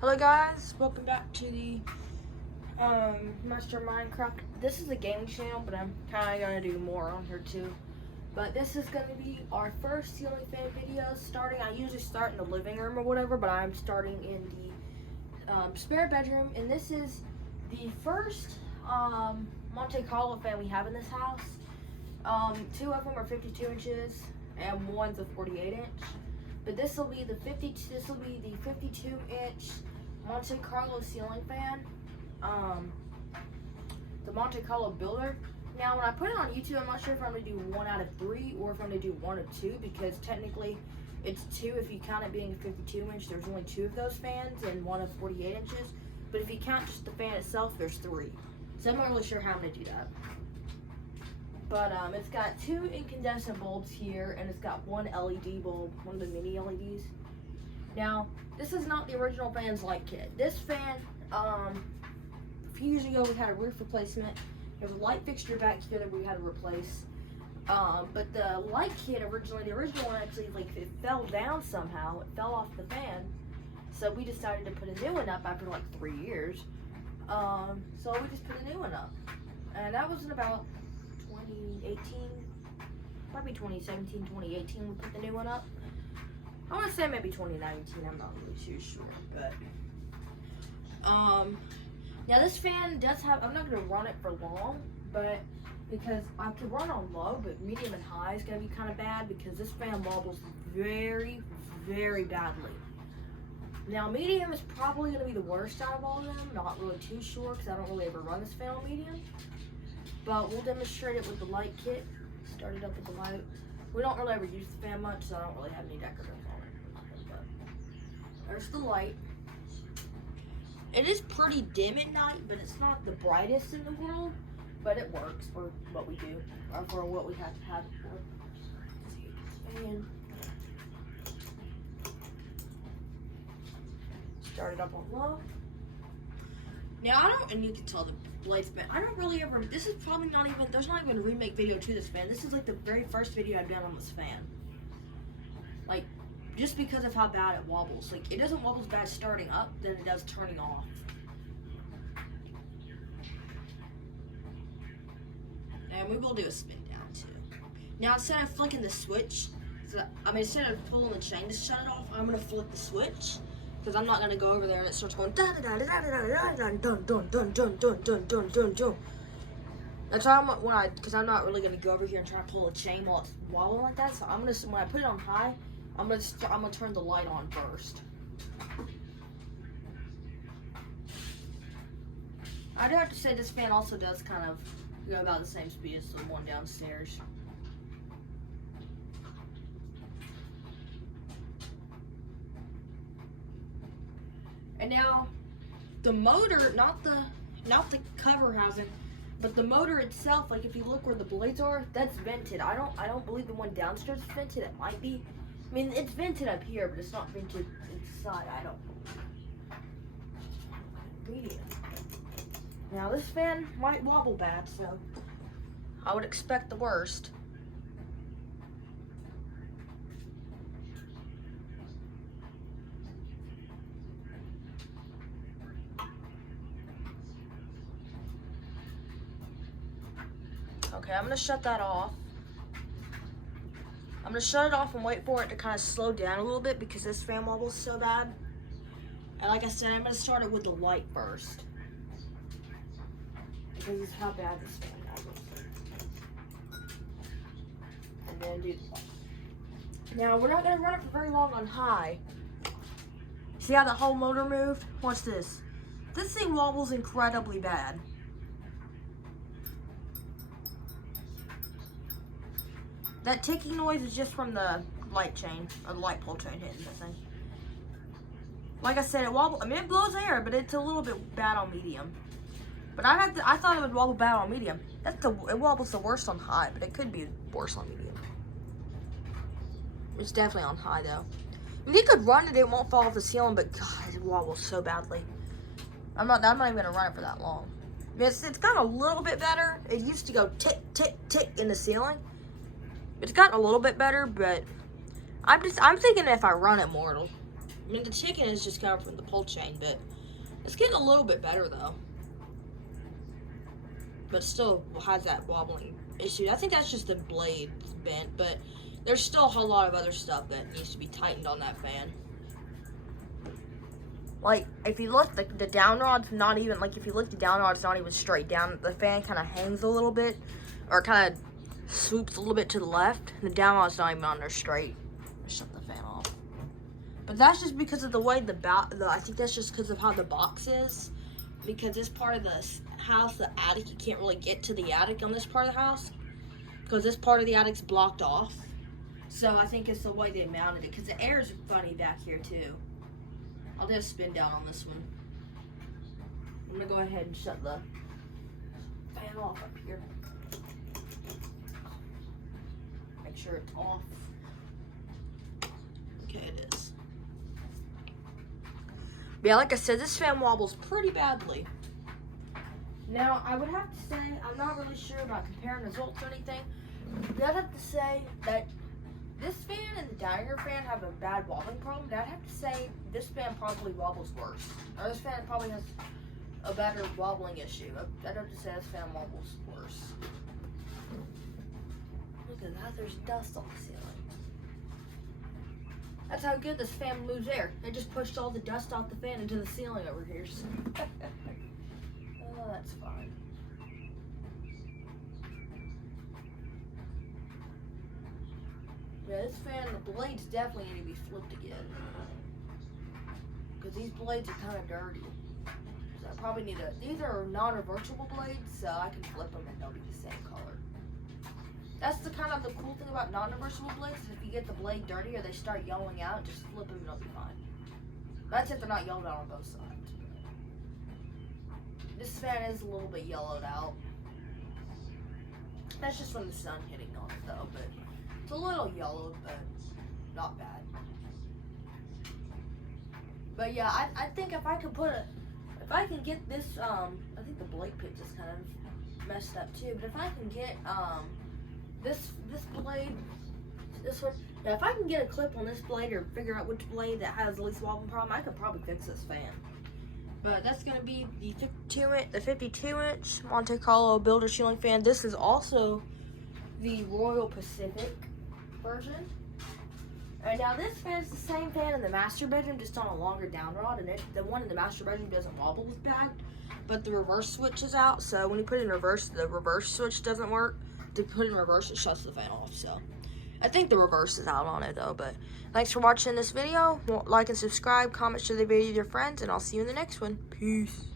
Hello guys, welcome back to the Master Minecraft. This is a gaming channel, but I'm kind of going to do more on here too. But this is going to be our first ceiling fan video starting. I usually start in the living room or whatever, but I'm starting in the spare bedroom. And this is the first Monte Carlo fan we have in this house. Two of them are 52 inches and one's a 48 inch. But this will be the 52 inch Monte Carlo ceiling fan, the Monte Carlo builder. Now, when I put it on YouTube, I'm not sure if I'm going to do 1 out of 3 or if I'm going to do 1 or 2, because technically it's 2 if you count it being a 52 inch. There's only 2 of those fans and one of 48 inches. But if you count just the fan itself, there's 3. So I'm not really sure how I'm going to do that. But it's got 2 incandescent bulbs here, and it's got 1 LED bulb, one of the mini LEDs. Now, this is not the original fan's light kit. This fan, a few years ago we had a roof replacement. There's a light fixture back here that we had to replace. But the light kit originally, the original one actually, like, it fell down somehow. It fell off the fan. So we decided to put a new one up after like 3 years. So we just put a new one up. And that was in about 2018, probably 2017, 2018 we put the new one up. I want to say maybe 2019, I'm not really too sure, but now this fan does have, I'm not going to run it for long, but because I could run on low, but medium and high is going to be kind of bad because this fan wobbles very, very badly. Now medium is probably going to be the worst out of all of them, not really too sure because I don't really ever run this fan on medium. But we'll demonstrate it with the light kit. Start it up with the light. We don't really ever use the fan much, so I don't really have any decorative on it. But there's the light. It is pretty dim at night, but it's not the brightest in the world. But it works for what we do, or for what we have to have it for. And start it up on low. Now I don't, and you can tell the lights, but I don't really ever, this is probably not even, there's not even a remake video to this fan. This is like the very first video I've done on this fan. Like, just because of how bad it wobbles. Like, it doesn't wobble as bad starting up than it does turning off. And we will do a spin down too. Now instead of flicking the switch, instead of pulling the chain to shut it off, I'm going to flick the switch. Because I'm not going to go over there and it starts going da da da da da da da da dun dun dun dun dun dun dun dun dun. That's how because I'm not really going to go over here and try to pull a chain while it's wobbling like that. So I'm going to, when I put it on high, I'm going to turn the light on first. I do have to say this fan also does kind of go about the same speed as the one downstairs. And now, the motor, not the cover housing, but the motor itself, like if you look where the blades are, that's vented. I don't believe the one downstairs is vented. It might be. I mean, it's vented up here, but it's not vented inside. I don't believe. Medium. Now this fan might wobble bad, so I would expect the worst. Okay, I'm going to shut that off. I'm going to shut it off and wait for it to kind of slow down a little bit because this fan wobbles so bad. And like I said, I'm going to start it with the light first. Because it's how bad this fan wobbles. And then do the light. Now, we're not going to run it for very long on high. See how the whole motor moved? Watch this. This thing wobbles incredibly bad. That ticking noise is just from the light chain, or the light pole chain hitting the thing. Like I said, it wobbles. I mean, it blows air, but it's a little bit bad on medium. But I thought it would wobble bad on medium. It wobbles the worst on high, but it could be worse on medium. It's definitely on high though. I mean, you could run it; it won't fall off the ceiling, but God, it wobbles so badly. I'm not even gonna run it for that long. I mean, it's gotten a little bit better. It used to go tick, tick, tick in the ceiling. It's gotten a little bit better, but I'm thinking if I run it more, I mean, the chicken is just coming from the pull chain, but it's getting a little bit better, though. But still has that wobbling issue. I think that's just the blades bent, but there's still a whole lot of other stuff that needs to be tightened on that fan. Like, if you look, the down rod's not even, like, if you look, the down rod's not even straight down. The fan kind of hangs a little bit, or kind of swoops a little bit to the left. The down rod's not even on there straight. Shut the fan off. But that's just because of the way I think that's just because of how the box is. Because this part of the house, the attic, you can't really get to the attic on this part of the house. Because this part of the attic's blocked off. So I think it's the way they mounted it. Because the air is funny back here, too. I'll do a spin down on this one. I'm going to go ahead and shut the fan off up here. Make sure it's off. Okay, it is. But yeah, like I said, this fan wobbles pretty badly. Now, I would have to say, I'm not really sure about comparing results or anything, but I'd have to say that this fan and the dining room fan have a bad wobbling problem, but I'd have to say this fan probably wobbles worse. Or this fan probably has a better wobbling issue. I'd have to say this fan wobbles worse. Look at that, there's dust on the ceiling. That's how good this fan moves air. It just pushed all the dust off the fan into the ceiling over here. So. Oh, that's fine. Yeah, this fan, the blades definitely need to be flipped again. Because these blades are kind of dirty. So I probably need these are non-reversible blades, so I can flip them and they'll be the same color. That's the kind of the cool thing about non-reversible blades is if you get the blade dirty or they start yellowing out, just flip them and it'll be fine. That's if they're not yellowed out on both sides. This fan is a little bit yellowed out. That's just from the sun hitting on it though, but it's a little yellowed, but not bad. But yeah, I think if I could if I can get this, I think the blade pit just kind of messed up too, but if I can get, this blade, this one, yeah, if I can get a clip on this blade or figure out which blade that has the least wobbling problem, I could probably fix this fan. But that's going to be the 52-inch Monte Carlo builder ceiling fan. This is also the Royal Pacific version. And now this fan is the same fan in the master bedroom, just on a longer down rod, and the one in the master bedroom doesn't wobble as bad, but the reverse switch is out, so when you put it in reverse, the reverse switch doesn't work. To put it in reverse, it shuts the fan off, so I think the reverse is out on it though. But thanks for watching this video. Like and subscribe, comment, share the video with your friends, and I'll see you in the next one. Peace.